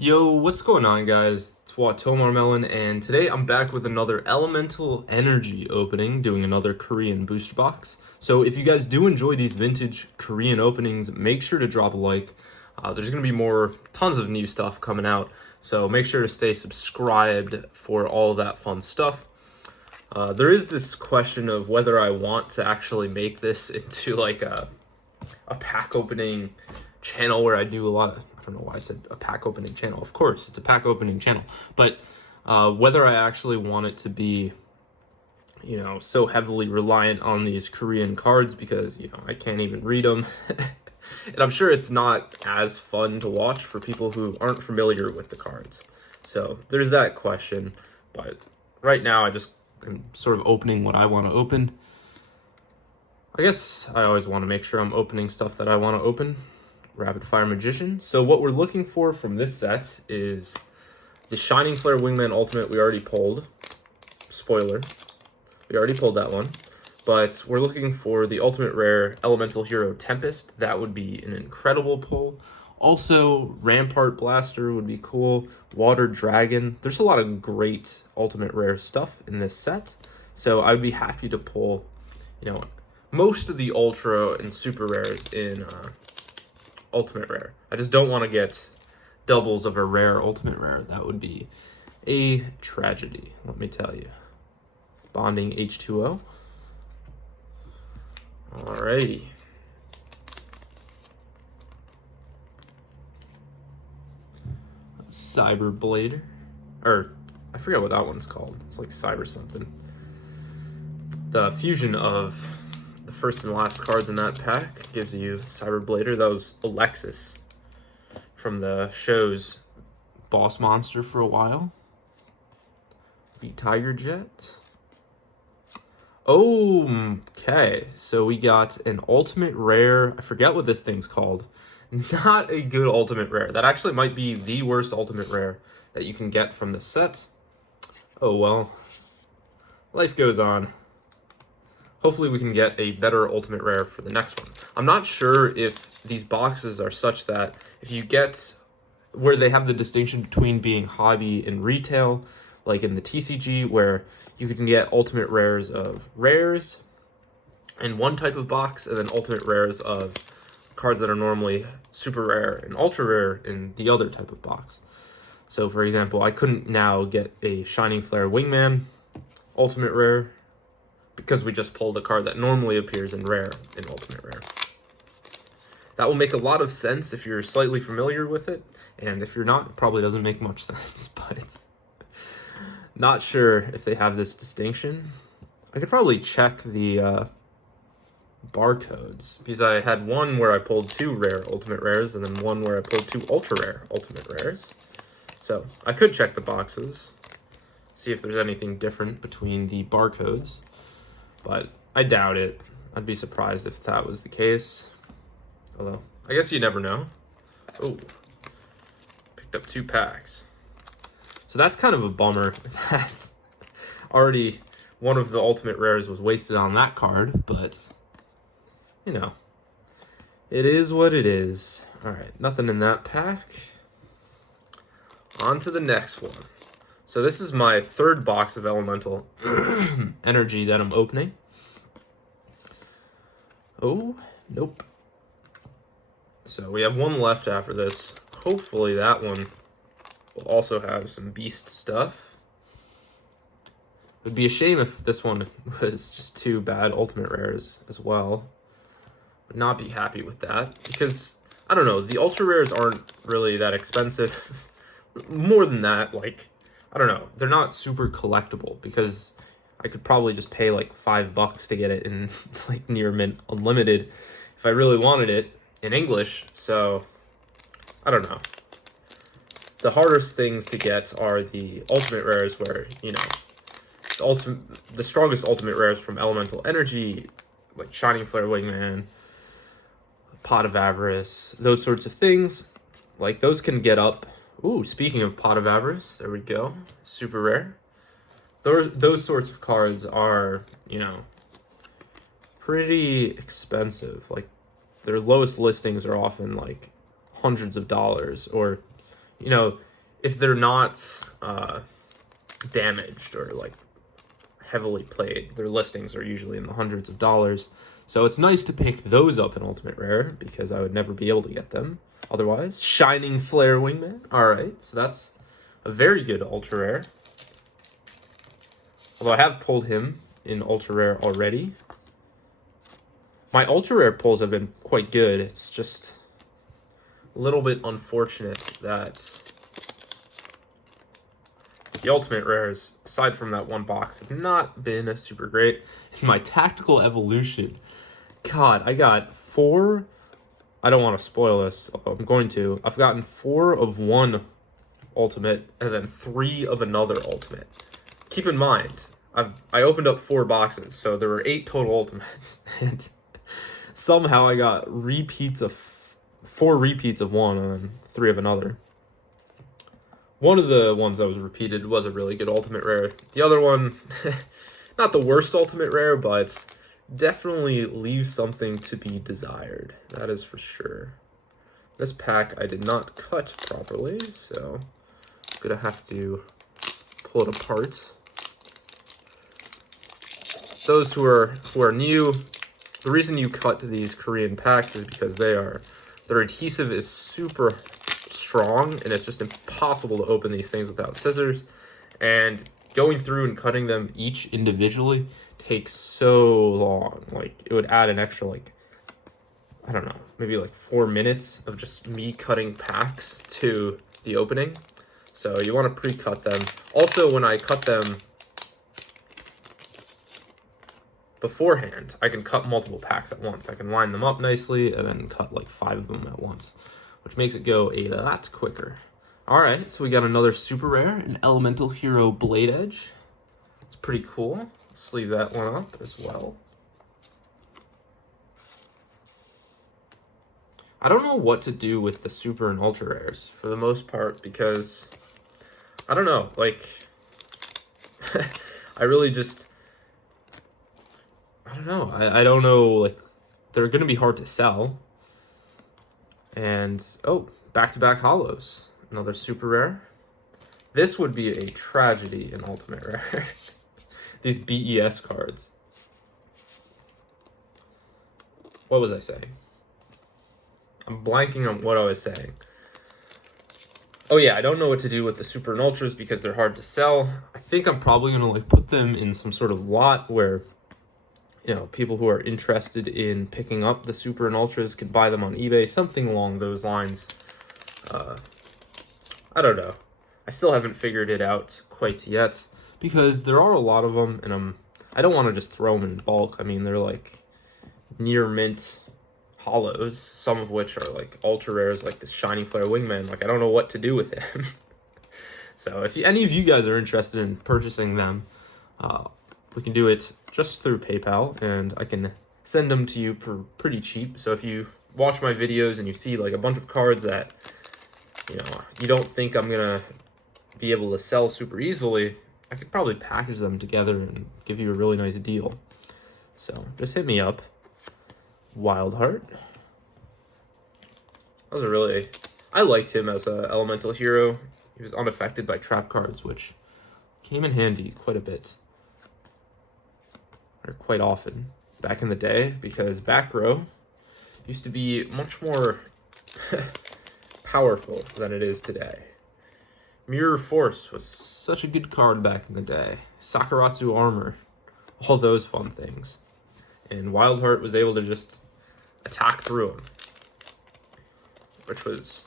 Yo, what's going on, guys? It's Melon, and today I'm back with another Elemental Energy opening, doing another Korean booster box. So if you guys do enjoy these vintage Korean openings, make sure to drop a like. There's going to be tons of new stuff coming out, so make sure to stay subscribed for all of that fun stuff. There is this question of whether I want to actually make this into like a pack opening channel where I do a lot of, I don't know why I said a pack opening channel. Of course, it's a pack opening channel. But whether I actually want it to be, so heavily reliant on these Korean cards because, I can't even read them. And I'm sure it's not as fun to watch for people who aren't familiar with the cards. So there's that question. But right now, I'm sort of opening what I want to open. I guess I always want to make sure I'm opening stuff that I want to open. Rapid Fire Magician. So what we're looking for from this set is the Shining Flare Wingman Ultimate we already pulled. Spoiler, we already pulled that one. But we're looking for the Ultimate Rare Elemental Hero Tempest. That would be an incredible pull. Also, Rampart Blaster would be cool. Water Dragon. There's a lot of great Ultimate Rare stuff in this set. So I'd be happy to pull, most of the Ultra and Super Rares in Ultimate Rare. I just don't want to get doubles of a rare Ultimate Rare. That would be a tragedy, let me tell you. Bonding H2O. Alrighty. Cyber Blader. Or, I forget what that one's called. It's like Cyber something. The fusion of the first and last cards in that pack gives you Cyber Blader. That was Alexis from the show's boss monster for a while. Beat Tiger Jet. Okay, so we got an Ultimate Rare. I forget what this thing's called. Not a good Ultimate Rare. That actually might be the worst Ultimate Rare that you can get from this set. Oh well. Life goes on. Hopefully we can get a better Ultimate Rare for the next one. I'm not sure if these boxes are such that if you get where they have the distinction between being hobby and retail, like in the TCG, where you can get Ultimate Rares of rares in one type of box, and then Ultimate Rares of cards that are normally super rare and ultra rare in the other type of box. So for example, I couldn't now get a Shining Flare Wingman Ultimate Rare, because we just pulled a card that normally appears in rare in Ultimate Rare. That will make a lot of sense if you're slightly familiar with it, and if you're not, it probably doesn't make much sense, but not sure if they have this distinction. I could probably check the barcodes, because I had one where I pulled 2 rare Ultimate Rares, and then one where I pulled 2 ultra rare Ultimate Rares. So I could check the boxes, see if there's anything different between the barcodes. But I doubt it. I'd be surprised if that was the case. Although, I guess you never know. Oh, picked up 2 packs. So that's kind of a bummer. That's already one of the Ultimate Rares was wasted on that card. But, it is what it is. Alright, nothing in that pack. On to the next one. So this is my 3rd box of Elemental Energy that I'm opening. Oh, nope. So we have one left after this. Hopefully that one will also have some beast stuff. It would be a shame if this one was just 2 bad Ultimate Rares as well. Would not be happy with that, because, I don't know, the Ultra Rares aren't really that expensive. More than that, like, I don't know, they're not super collectible, because I could probably just pay like $5 to get it in like near mint unlimited if I really wanted it in English. So I don't know. The hardest things to get are the Ultimate Rares, where, the strongest Ultimate Rares from Elemental Energy, like Shining Flare Wingman, Pot of Avarice, those sorts of things. Like, those can get up. Ooh, speaking of Pot of Avarice, there we go. Super rare. Those sorts of cards are, pretty expensive. Like, their lowest listings are often like hundreds of dollars, or if they're not damaged or like heavily played. Their listings are usually in the hundreds of dollars. So it's nice to pick those up in Ultimate Rare because I would never be able to get them otherwise. Shining Flare Wingman. Alright, so that's a very good Ultra Rare. Although I have pulled him in Ultra Rare already. My Ultra Rare pulls have been quite good. It's just a little bit unfortunate that the Ultimate Rares, aside from that one box, have not been super great. In my Tactical Evolution, God, I got 4... I don't want to spoil this, I'm going to. I've gotten 4 of one Ultimate, and then 3 of another Ultimate. Keep in mind, I opened up 4 boxes, so there were 8 total Ultimates, and somehow I got repeats of 4 repeats of one, and then 3 of another. One of the ones that was repeated was a really good Ultimate Rare. The other one, not the worst Ultimate Rare, but definitely leaves something to be desired. That is for sure. This pack I did not cut properly, so I'm going to have to pull it apart. Those who are new, the reason you cut these Korean packs is because their adhesive is super strong, and it's just impossible to open these things without scissors. And going through and cutting them each individually takes so long. Like, it would add an extra, like, I don't know, maybe like 4 minutes of just me cutting packs to the opening. So you want to pre-cut them. Also, when I cut them beforehand, I can cut multiple packs at once. I can line them up nicely and then cut like 5 of them at once, which makes it go a lot quicker. All right, so we got another super rare, an Elemental Hero Blade Edge. It's pretty cool. Let's leave that one up as well. I don't know what to do with the super and ultra rares for the most part because, I don't know, like, I really just, I don't know. I don't know, like, they're going to be hard to sell. And, oh, back-to-back hollows. Another super rare. This would be a tragedy in Ultimate Rare. These BES cards. What was I saying? I'm blanking on what I was saying. Oh yeah, I don't know what to do with the super and ultras because they're hard to sell. I think I'm probably going to like put them in some sort of lot where, you know, people who are interested in picking up the super and ultras can buy them on eBay, something along those lines. I don't know. I still haven't figured it out quite yet because there are a lot of them, and I don't want to just throw them in bulk. I mean, they're like near mint hollows, some of which are like ultra rares, like this Shining Flare Wingman. Like, I don't know what to do with him. So if any of you guys are interested in purchasing them, we can do it just through PayPal, and I can send them to you for pretty cheap. So if you watch my videos and you see like a bunch of cards that, you know, you don't think I'm gonna be able to sell super easily, I could probably package them together and give you a really nice deal. So just hit me up. Wildheart. That was a really, I liked him as an elemental hero. He was unaffected by trap cards, which came in handy quite a bit, or quite often back in the day, because back row used to be much more powerful than it is today. Mirror Force was such a good card back in the day. Sakuratsu Armor, all those fun things. And Wildheart was able to just attack through him, which was,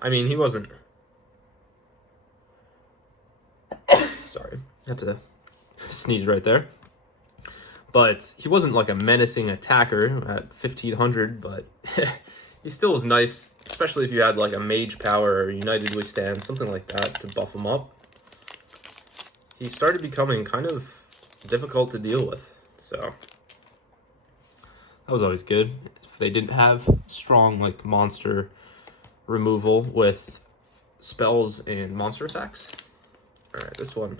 I mean, he wasn't, sorry, had to sneeze right there, but he wasn't like a menacing attacker at 1500, but he still was nice, especially if you had like a Mage Power or United We Stand, something like that to buff him up. He started becoming kind of difficult to deal with, so that was always good. If they didn't have strong like monster removal with spells and monster attacks. Alright, this one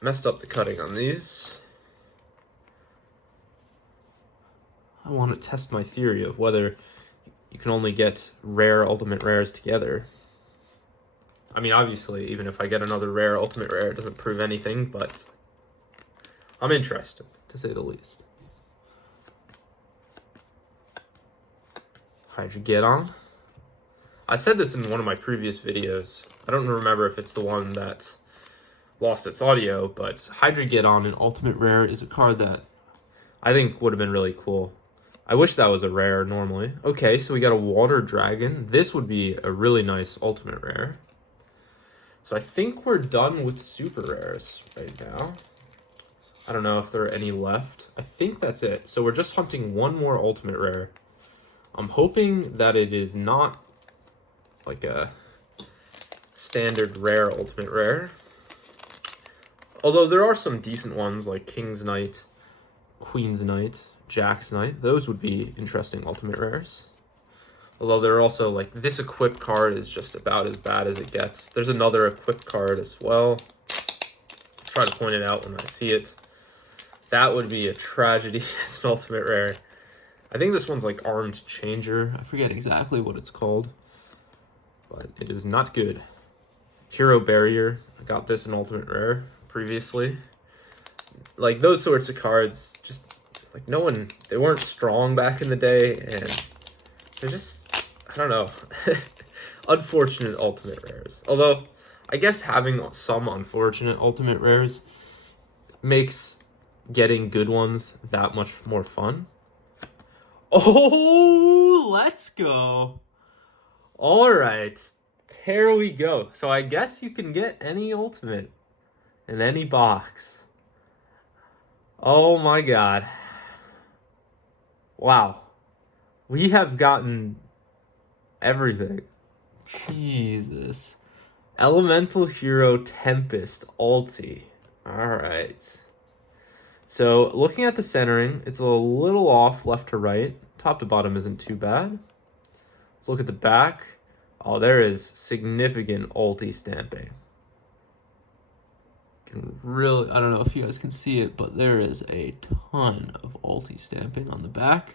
messed up the cutting on these. I want to test my theory of whether you can only get rare ultimate rares together. I mean, obviously, even if I get another rare, ultimate rare, it doesn't prove anything, but I'm interested, to say the least. YuGiOh. I said this in one of my previous videos. I don't remember if it's the one that lost its audio, but YuGiOh in Ultimate Rare is a card that I think would have been really cool. I wish that was a rare normally. Okay, so we got a Water Dragon. This would be a really nice Ultimate Rare. So I think we're done with super rares right now. I don't know if there are any left. I think that's it. So we're just hunting one more Ultimate Rare. I'm hoping that it is not like a standard rare Ultimate Rare. Although there are some decent ones like King's Knight, Queen's Knight, Jack's Knight. Those would be interesting Ultimate Rares. Although there are also, like, this equip card is just about as bad as it gets. There's another equip card as well. I'll try to point it out when I see it. That would be a tragedy as an Ultimate Rare. I think this one's like Armed Changer. I forget exactly what it's called, but it is not good. Hero Barrier. I got this in Ultimate Rare previously. Like, those sorts of cards, just, like, they weren't strong back in the day, and they're just, I don't know, unfortunate Ultimate Rares. Although, I guess having some unfortunate Ultimate Rares makes getting good ones that much more fun. Oh, let's go. All right, there we go. So I guess you can get any Ultimate in any box. Oh my god. Wow. We have gotten everything. Jesus. Elemental Hero Tempest Ulti. Alright. So, looking at the centering, it's a little off left to right. Top to bottom isn't too bad. Let's look at the back. Oh, there is significant ulti stamping. Can really, I don't know if you guys can see it, but there is a ton of ulti stamping on the back.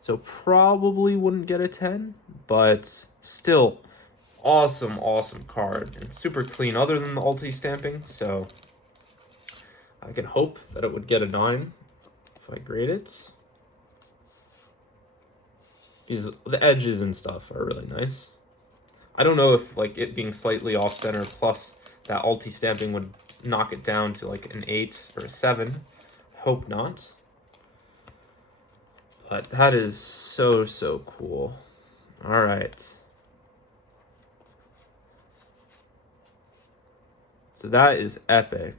So probably wouldn't get a 10, but still awesome, awesome card. And super clean other than the ulti stamping, so I can hope that it would get a 9 if I grade it. The edges and stuff are really nice. I don't know if, like, it being slightly off center plus that ulti stamping would knock it down to like an 8 or a 7. Hope not. But that is so, so cool. All right. So that is epic.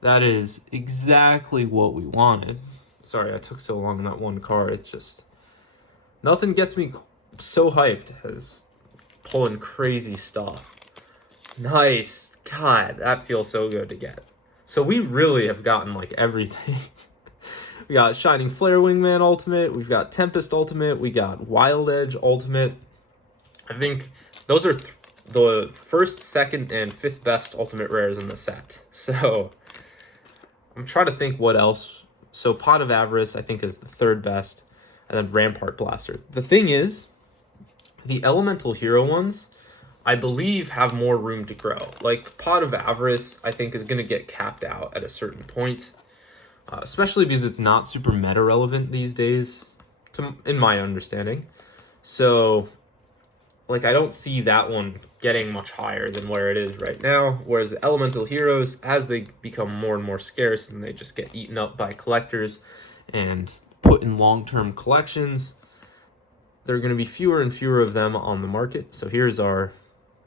That is exactly what we wanted. Sorry, I took so long on that one card. It's just, nothing gets me so hyped as pulling crazy stuff. Nice. God, that feels so good to get. So we really have gotten, like, everything. We got Shining Flare Wingman Ultimate. We've got Tempest Ultimate. We got Wild Edge Ultimate. I think those are the first, second, and fifth best Ultimate Rares in the set. So I'm trying to think what else. So Pot of Avarice, I think, is the third best. And then Rampart Blaster. The thing is, the Elemental Hero ones, I believe, have more room to grow. Like, Pot of Avarice, I think, is going to get capped out at a certain point. Especially because it's not super meta relevant these days, in my understanding. So, like, I don't see that one getting much higher than where it is right now. Whereas the Elemental Heroes, as they become more and more scarce and they just get eaten up by collectors and put in long-term collections, there are going to be fewer and fewer of them on the market. So here's our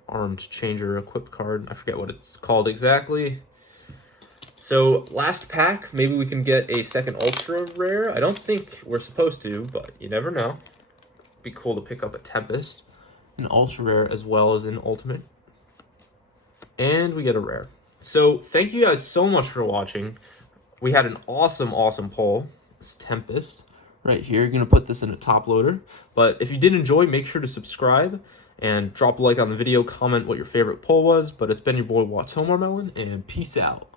Armed Changer equip card. I forget what it's called exactly. So last pack, maybe we can get a second ultra rare. I don't think we're supposed to, but you never know. Be cool to pick up a Tempest, an ultra rare as well as an ultimate. And we get a rare. So thank you guys so much for watching. We had an awesome, awesome pull. This Tempest right here. You're going to put this in a top loader. But if you did enjoy, make sure to subscribe and drop a like on the video. Comment what your favorite pull was. But it's been your boy YuGiOh, and peace out.